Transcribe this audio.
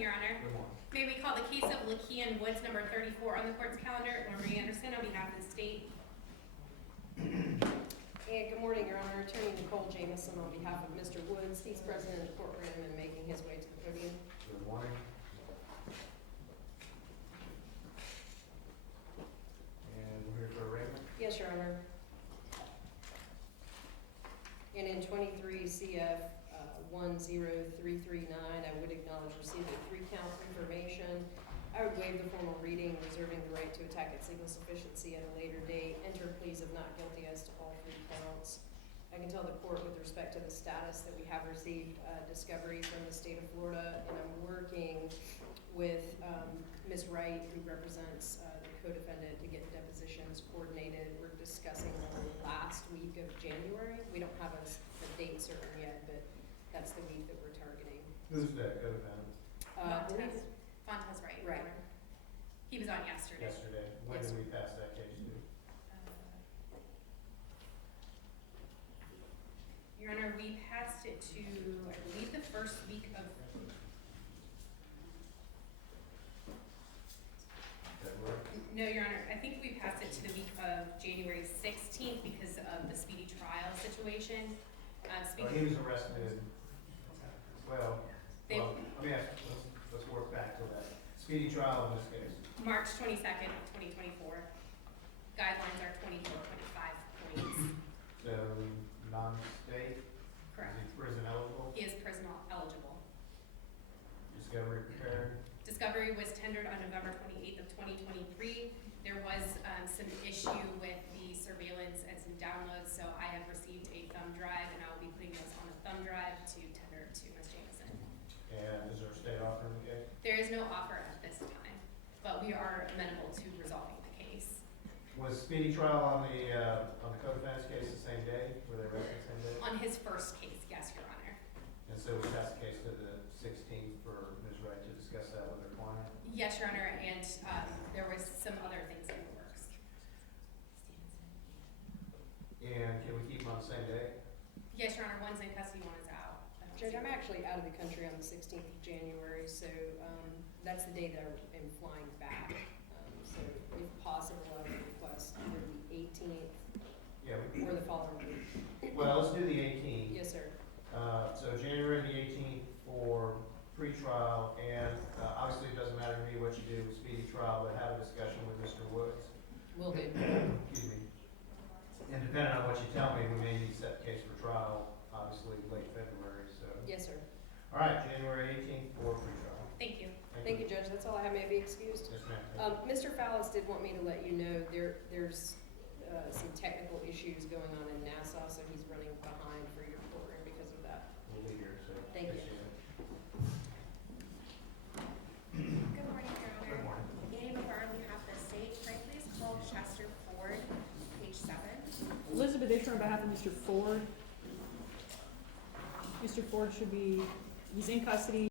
morning, Your Honor. Good morning. May we call the case of Lakean Woods, number 34 on the court's calendar, Marie Anderson on behalf of the state. And good morning, Your Honor. Attorney Nicole Jamison on behalf of Mr. Woods. He's present in the courtroom and making his way to the podium. Good morning. And we're here for arraignment. Yes, Your Honor. And in 23 CF 10339, I would acknowledge receipt of 3-count information. I would waive the formal reading, reserving the right to attack its legal sufficiency at a later date. Enter pleas of not guilty as to all 3 counts. I can tell the court with respect to the status that we have received discovery from the state of Florida, and I'm working with Ms. Wright, who represents the co-defendant, to get depositions coordinated. We're discussing the last week of January. We don't have a date certain yet, but that's the week that we're targeting. Who's that co-defendant? Fontes Wright. Your Right. Honor. He was on yesterday. Yesterday. When Yes, did sir. we pass that case to? Your Honor, we passed it to, I believe, the first week of February? No, Your Honor, I think we passed it to the week of January 16th because of the speedy trial situation. Well, he was arrested, well, They- let me ask, let's work back to that. Speedy trial in this case. March 22nd of 2024. Guidelines are 24, 25 points. So, non-state, Correct. is he prison eligible? He is prison eligible. Discovery prepared? Discovery was tendered on November 28th of 2023. There was some issue with the surveillance and some downloads, so I have received a thumb drive, and I will be putting those on a thumb drive to tender to Ms. Jamison. And is there a state offer in the case? There is no offer at this time, but we are amenable to resolving the case. Was speedy trial on the co-defendant's case the same day? Were they arrested the same day? On his first case, yes, Your Honor. And so we passed the case to the 16th for Ms. Wright to discuss that with her client? Yes, Your Honor, and there was some other things in the works. And can we keep them on the same day? Yes, Your Honor, one's in custody, one is out. I don't Judge, see- I'm actually out of the country on the 16th of January, so that's the day that I am flying back. So if possible, I would request either the 18th Yeah, or the following week. well, let's do the 18th. Yes, sir. So January the 18th for pretrial, and obviously it doesn't matter to me what you do with speedy trial, but have a discussion with Mr. Woods. Will do. Excuse me. And depending on what you tell me, we may need to set the case for trial, obviously late February, so. Yes, sir. All right, January 18th for pretrial. Thank you. Thank you, Judge. That's all I have. May I be excused? Yes, ma'am. Mr. Fallis did want me to let you know there's some technical issues going on in Nassau, so he's running behind for your courtroom because of that. We'll be here, so. Thank you. appreciate it. Good morning, Your Honor. Good morning. Annie McGuire on behalf of the state. Can I please call Chester Ford, page 7? Elizabeth Isher on behalf of Mr. Ford. Mr. Ford should be, he's in custody.